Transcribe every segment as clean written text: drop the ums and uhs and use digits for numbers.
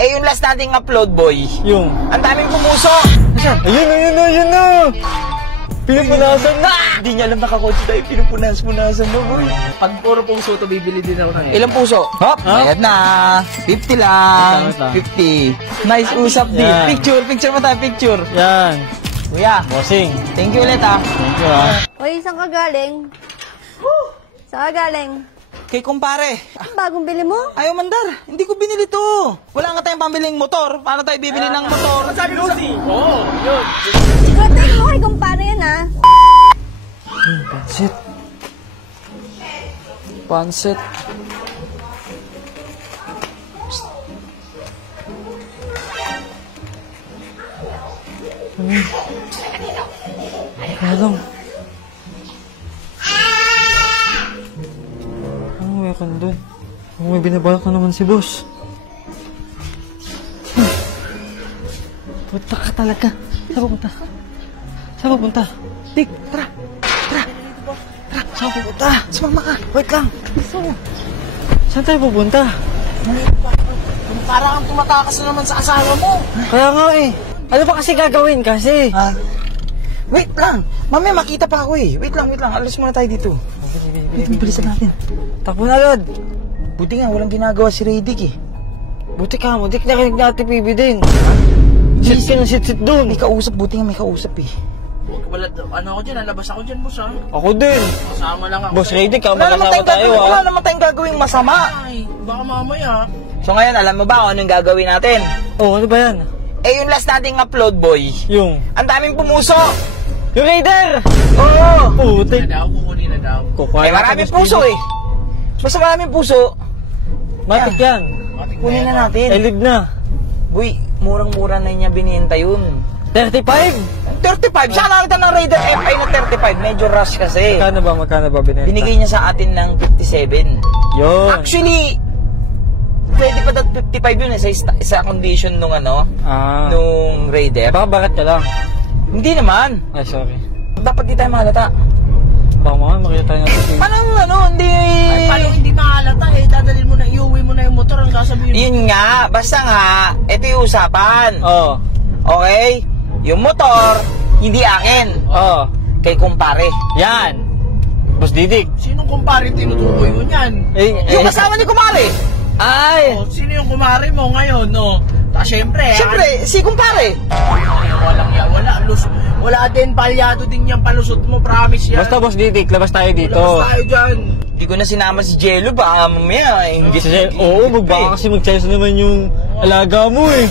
Eh, yung last nating upload, boy. Yung? Ang daming pumuso. Ayun na. Pinupunasan na. Hindi niya alam nakakotse tayo. Pinupunas-punasan na, boy. Pag puro puso to, bibili din ako ng Ilang puso? Hop, bayad na. 50 lang. 50. Nice usap din. Yan. Picture mo tayo, picture. Yan. Kuya, Bossing. thank you ulit, ha. Thank you, ha. Hoy, saan ka galing? Saan ka galing? Kay kumpare. Ang bagong bili mo? Ayaw mandar, hindi ko binili to. Wala nga tayong pambiling motor. Paano tayo bibili ng motor? Sabi ko si... Oo, yun. Siguraduhin mo kay kumpare yan, ha? Pansit. Pansit. Alam. Ano may kan doon? May binabalak na naman si boss. Punta ka talaga. Saan pupunta? Saan pupunta? Dik, tara. Tara. Saan pupunta? Sumama ka. Wait lang. Saan tayo pupunta? Parang tumatakas na naman sa asawa mo. Kaya nga eh. Ano ba kasi gagawin kasi? Wait lang. Mamaya makita pa ako eh. Wait lang. Alis muna tayo dito. Bilisan natin. Takbo na agad. Buti nga, walang ginagawa si Radic eh. Buti ka mo. Dik nakinig natin PB din. Sit ka ng sit doon. May kausap. Buti nga may kausap eh. Wala, ano ako dyan, lalabas ako dyan, boss, ha? Ako din. Kasama lang ako. Boss Radic, magkasama tayo ha. Wala naman tayong gagawing masama. Ay, baka mamaya. So ngayon, alam mo ba kung anong gagawin natin? Oh, ano ba yan? Eh, yung last nating upload, boy. Yung? Ang daming pumuso. Yung Raider! Oo. Putik. Kukunin na daw. Eh, maraming puso eh. Basta maraming puso. Matik yan. Kunin na natin. Elib na. Boy, murang-mura na niya binenta yun. 35? 35? Saan nakita ng Raider FI na 35? Medyo rush kasi. Magkano ba binenta? Binigay niya sa atin ng 57. Yun. Actually, pwede pa 55 yun eh sa condition nung nung Raider. Baka bakit ka lang? Hindi naman. Ay, sorry. Dapat di tayo mahalata. Baka makita tayo natin. Parang hindi... Ay, paano hindi mahalata eh? Dadalhin mo na, iuwi mo na yung motor, ang sasabihin mo. Yun nga, basta nga, ito yung usapan. Oo. Okay? Yung motor, hindi akin. Oo. Kay kumpare. Yan. Boss Didik. Sinong kumpare tinutukoy mo niyan? Yung kasama ni kumpare. Ay! Oh, sino yung kumare mo ngayon, no? Siyempre, Siyempre, si kumpare. walang yan, wala din, palyado din yung palusot mo, promise yan. Basta Boss Didik, labas tayo dito. Labas tayo dyan. Hindi ko na sinama si Jello, baka mamaya. Oo, baka kasi mag-chance naman yung alaga mo eh.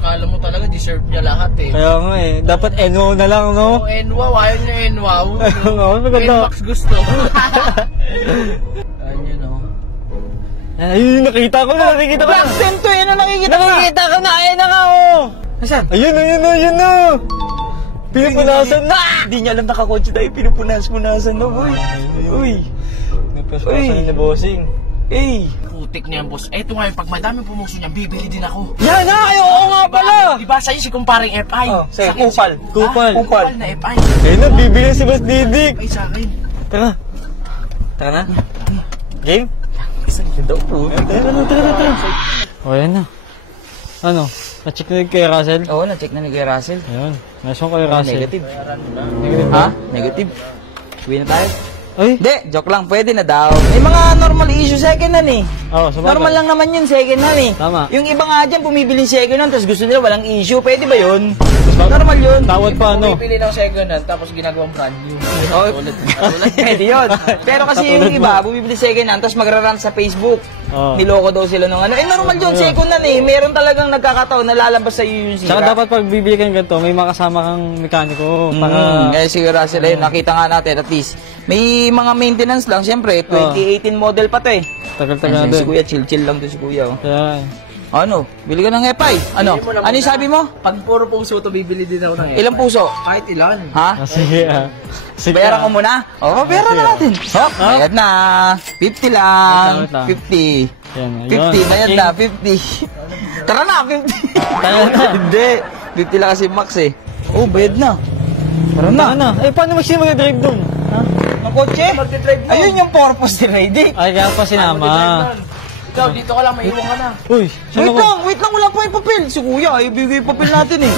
Kala mo talaga, deserve niya lahat eh. Kaya nga eh, dapat NWO na lang, no? Oh, NWOW, ayaw niya NWOW. Oo, maganda. NMAX gusto. Ayun, no? Ayun, nakita ko na, nakikita ko na. Black Tent to, yun ang nakikita ka. Nakikita ko na, ayun na nga, oh. Asan? Ayun na. Pinupunasan na. Hindi niya alam nakakotse tayo, pinupunas-punasan na, boy. Uy. Pinupunasan na bossing. Eh. Putik na yan, boss. Eto nga yung pag madami pumuso niyan, bibili din ako. Yan na, oo nga pala. Diba sa'yo si kumparing FI? Oh, sa'yo, Sa akin, kupal. Kupal. Kupal. Kupal na FI. Ayun na, bibili si Boss Didik. Ay, sa akin. Tara. Tara na. Game? Daw po. Tara. O, yan na. Ano? Na-check na kay Russell? Oo, na-check na ni Kuya Russell. Ayun. Nasaan kay Russell? Negative. Negative Ha? ba? Negative. Uwi na tayo. Ay? Hindi, joke lang. Pwede na daw. May mga normal issue second hand eh. Oo, sabagay. Normal lang naman yun, second hand eh. Tama. Yung iba nga dyan, bumibili second hand, tapos gusto nila walang issue. Pwede ba yun? Normal yun. Tawad pa, ano? Pumipili ng second hand, tapos ginagawang brand new. Oh, pwede yun. Pero kasi yung Katulad iba, bumibili second hand, tapos magra-run sa Facebook. Oo. Niloko daw sila ng ano. Eh, normal yun, second hand eh. Meron talagang nagkakataon na lalabas sa iyo yung sira. Saka dapat pag bibili ka ng ganito, may makasama kang mekaniko. Para... Eh, si Russell, ayun, nakita nga natin, at least. May mga maintenance lang, siyempre. 2018 model pa to eh. Tagal-tagal na Si din. Kuya, chill lang to si Kuya. Oh. Kaya... Ano? Bili ka ng FI? Ano? Ano yung sabi mo? Pag puro puso to, bibili din ako ng FI. Ilang puso? Kahit ilan. Ha? Sige Sige Bayaran ko muna? Oo, bayaran na natin. Hop, bayad na. 50 lang. Wait lang. 50. Yan, 50, bayad na. 50. Tara na, 50. Tara na. Hindi. 50 lang kasi max eh. Oh, bayad na. Tara na. Ano? Eh, paano mag-drive doon? Ang kotse? Magdidrive mo. Ayun yung purpose ni Radic. Ay, kaya pa sinama. Ikaw, dito ka lang, maiwan ka na. Uy, Wait lang, wala pa yung papel. Si kuya, ibigay yung papel natin eh.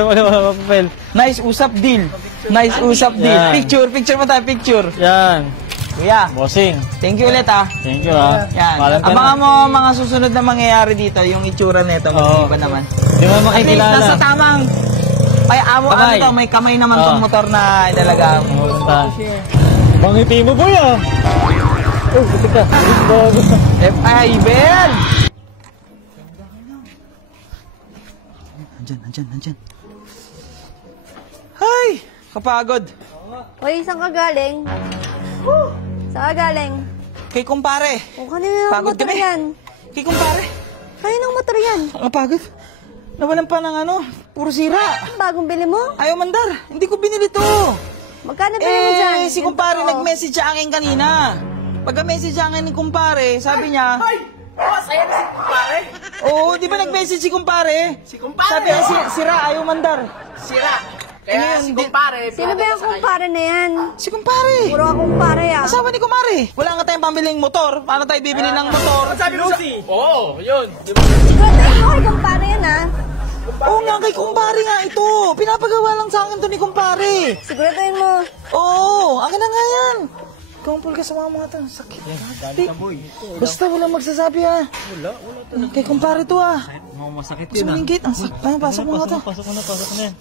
Wala papel. Nice usap deal. Nice usap deal. Yan. Picture mo tayo, picture. Yan. Kuya, Bossing. thank you ulit ah. Thank you ha. Yan. Maalam ka Abangan na. mo mga susunod na mangyayari dito, yung itsura nito, Oo. mag-iba naman. Di mo At least makikilala. nasa tamang, ay ano Kamay. to, may kamay naman tong Oo. motor na inalagaan mo. Bangiti mo boy ah. Oh, buti ka. Ay, Ben! Nandyan. Ay, kapagod. Uy, saan ka galing? Saan ka galing? Kay kumpare. O, kanina ng Pagod motor kami. yan. Kay kumpare. Kaninang motor yan? Ang pagod. Nawalan pa ng puro sira. Ang bagong bili mo? Ayaw mandar, hindi ko binili to. Magkano bili mo dyan? Si kumpare Yung totoo. nag-message sa akin kanina. Pagka-message sa akin ni kumpare, sabi niya, Ay! Boss, ayan si kumpare. oo, di ba nag-message si kumpare? Si kumpare. Sabi niya, sira, ayaw mandar. Sira. Kaya Ano yun? si kumpare. Sino ba yung kumpare na yan? Si kumpare. Puro ka kumpare ah. Asawa ni kumpare. Wala nga tayong pambiling motor. Paano tayo bibili ng motor? Sabi mo Oo, yun. Siguraduhin mo kay kumpare yan ah. Oo nga, kay kumpare nga ito. Pinapagawa lang sa akin to ni kumpare. Siguraduhin mo. Oo, akin na nga yan. Kumpul ka sa mga to. Sakit. Basta wala magsasabi ah. Wala. Kay kumpare to ah. Masakit Gusto mo yung gate? Ang sakit. Pasok mo nga to. Pasok mo na yan.